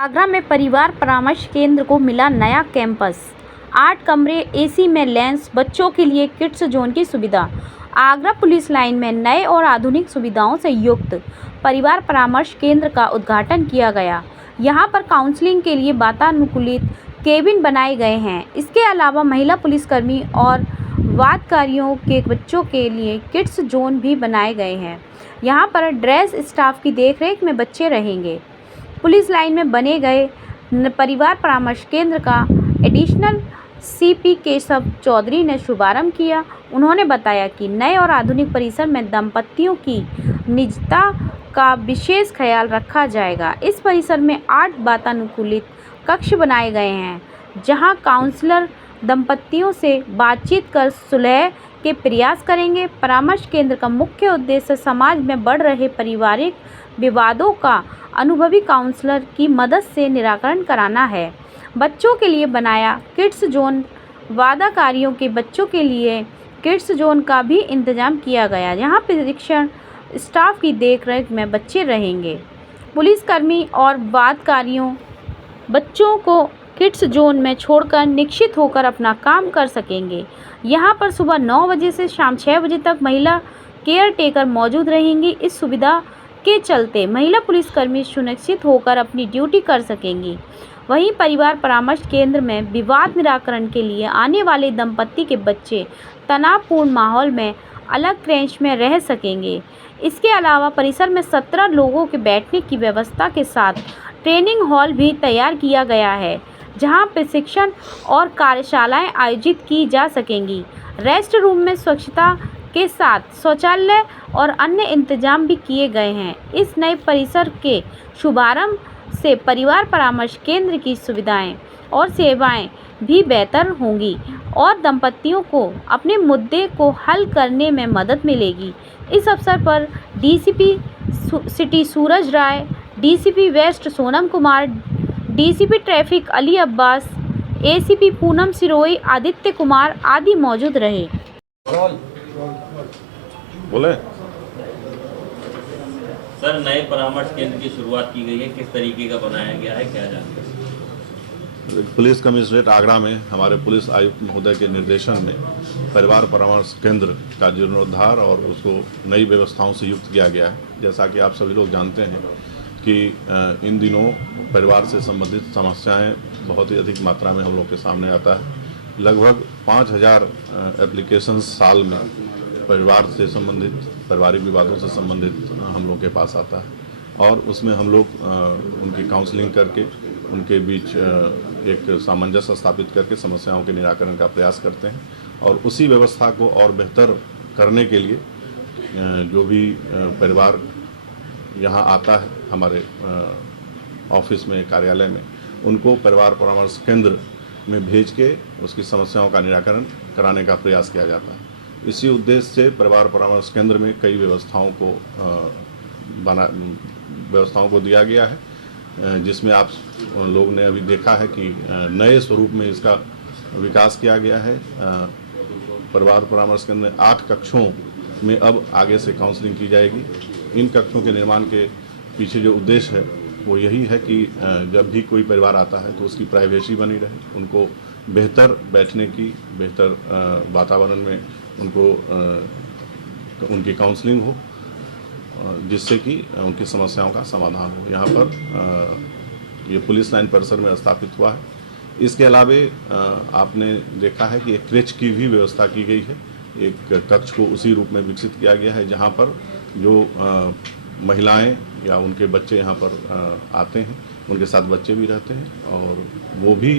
आगरा में परिवार परामर्श केंद्र को मिला नया कैंपस। 8 कमरे, एसी में लैस, बच्चों के लिए किड्स जोन की सुविधा। आगरा पुलिस लाइन में नए और आधुनिक सुविधाओं से युक्त परिवार परामर्श केंद्र का उद्घाटन किया गया। यहां पर काउंसलिंग के लिए वातानुकूलित केबिन बनाए गए हैं। इसके अलावा महिला पुलिसकर्मी और वादकारियों के बच्चों के लिए किड्स जोन भी बनाए गए हैं। यहां पर ड्रेस स्टाफ की देखरेख में बच्चे रहेंगे। पुलिस लाइन में बने गए परिवार परामर्श केंद्र का एडिशनल सीपी केशव चौधरी ने शुभारंभ किया। उन्होंने बताया कि नए और आधुनिक परिसर में दंपतियों की निजता का विशेष ख्याल रखा जाएगा। इस परिसर में 8 वातानुकूलित कक्ष बनाए गए हैं, जहां काउंसलर दंपतियों से बातचीत कर सुलह के प्रयास करेंगे। परामर्श केंद्र का मुख्य उद्देश्य समाज में बढ़ रहे पारिवारिक विवादों का अनुभवी काउंसलर की मदद से निराकरण कराना है। बच्चों के लिए बनाया किड्स जोन। वादाकारियों के बच्चों के लिए किड्स जोन का भी इंतजाम किया गया, जहां प्रशिक्षण स्टाफ की देखरेख में बच्चे रहेंगे। पुलिसकर्मी और वादकारियों बच्चों को किड्स जोन में छोड़कर निश्चित होकर अपना काम कर सकेंगे। यहां पर सुबह 9 बजे से शाम 6 बजे तक महिला केयर टेकर मौजूद रहेंगी। इस सुविधा के चलते महिला पुलिसकर्मी सुनिश्चित होकर अपनी ड्यूटी कर सकेंगी। वहीं परिवार परामर्श केंद्र में विवाद निराकरण के लिए आने वाले दंपति के बच्चे तनावपूर्ण माहौल में अलग क्रेच में रह सकेंगे। इसके अलावा परिसर में 17 लोगों के बैठने की व्यवस्था के साथ ट्रेनिंग हॉल भी तैयार किया गया है, जहां प्रशिक्षण और कार्यशालाएं आयोजित की जा सकेंगी। रेस्ट रूम में स्वच्छता के साथ शौचालय और अन्य इंतजाम भी किए गए हैं। इस नए परिसर के शुभारंभ से परिवार परामर्श केंद्र की सुविधाएं और सेवाएं भी बेहतर होंगी और दंपतियों को अपने मुद्दे को हल करने में मदद मिलेगी। इस अवसर पर DCP city Suraj Rai, DCP west Sonam Kumar, DCP traffic Ali Abbas, ACP Poonam Sirohi, Aditya Kumar आदि मौजूद रहे। बोले सर, नए परामर्श केंद्र की शुरुआत की गई है, किस तरीके का बनाया गया है, क्या जानते? पुलिस कमिश्नरेट आगरा में हमारे पुलिस आयुक्त महोदय के निर्देशन में परिवार परामर्श केंद्र का जीर्णोद्धार और उसको नई व्यवस्थाओं से युक्त किया गया है। जैसा कि आप सभी लोग जानते हैं कि इन दिनों परिवार से संबंधित समस्याएं बहुत ही अधिक मात्रा में हम लोग के सामने आता है। लगभग 5000 एप्लीकेशंस साल में परिवार से संबंधित, पारिवारिक विवादों से संबंधित हम लोग के पास आता है और उसमें हम लोग उनकी काउंसलिंग करके उनके बीच एक सामंजस्य स्थापित करके समस्याओं के निराकरण का प्रयास करते हैं और उसी व्यवस्था को और बेहतर करने के लिए जो भी परिवार यहाँ आता है हमारे ऑफिस में, कार्यालय में, उनको परिवार परामर्श केंद्र में भेज के उसकी समस्याओं का निराकरण कराने का प्रयास किया जाता है। इसी उद्देश्य से परिवार परामर्श केंद्र में कई व्यवस्थाओं को दिया गया है, जिसमें आप लोग ने अभी देखा है कि नए स्वरूप में इसका विकास किया गया है। परिवार परामर्श केंद्र में 8 कक्षों में अब आगे से काउंसलिंग की जाएगी। इन कक्षों के निर्माण के पीछे जो उद्देश्य है वो यही है कि जब भी कोई परिवार आता है तो उसकी प्राइवेसी बनी रहे, उनको बेहतर बैठने की, बेहतर वातावरण में उनको उनकी काउंसलिंग हो, जिससे कि उनकी समस्याओं का समाधान हो। यहाँ पर ये पुलिस लाइन परिसर में स्थापित हुआ है। इसके अलावे आपने देखा है कि एक क्रेच की भी व्यवस्था की गई है। एक कक्ष को उसी रूप में विकसित किया गया है, जहाँ पर जो महिलाएं या उनके बच्चे यहाँ पर आते हैं, उनके साथ बच्चे भी रहते हैं और वो भी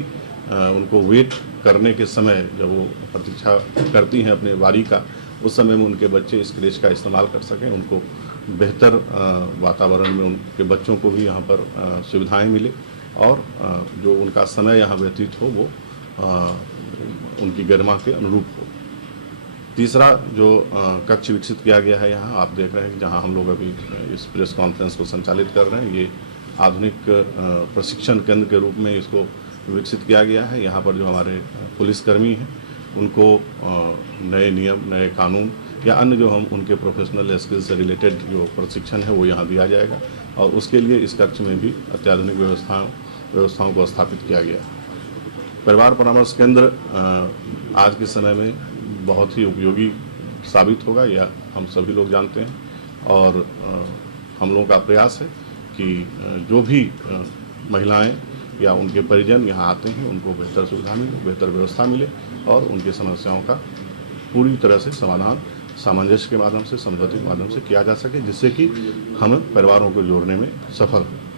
उनको वेट करने के समय जब वो प्रतीक्षा करती हैं अपने बारी का, उस समय में उनके बच्चे इस क्रेच का इस्तेमाल कर सकें, उनको बेहतर वातावरण में उनके बच्चों को भी यहाँ पर सुविधाएं मिले और जो उनका समय यहाँ व्यतीत हो वो उनकी गरिमा के अनुरूप हो। तीसरा जो कक्ष विकसित किया गया है यहाँ आप देख रहे हैं, जहाँ हम लोग अभी इस प्रेस कॉन्फ्रेंस को संचालित कर रहे हैं, ये आधुनिक प्रशिक्षण केंद्र के रूप में इसको विकसित किया गया है। यहाँ पर जो हमारे पुलिसकर्मी हैं उनको नए नियम, नए कानून या अन्य जो हम उनके प्रोफेशनल स्किल्स से रिलेटेड जो प्रशिक्षण है वो यहाँ दिया जाएगा और उसके लिए इस कक्ष में भी अत्याधुनिक व्यवस्थाओं व्यवस्थाओं को स्थापित किया गया। परिवार परामर्श केंद्र आज के समय में बहुत ही उपयोगी साबित होगा, यह हम सभी लोग जानते हैं। और हम लोगों का प्रयास है कि जो भी महिलाएं या उनके परिजन यहाँ आते हैं उनको बेहतर सुविधा मिले, बेहतर व्यवस्था मिले और उनकी समस्याओं का पूरी तरह से समाधान सामंजस्य के माध्यम से, समझौते के माध्यम से किया जा सके, जिससे कि हम परिवारों को जोड़ने में सफल हों।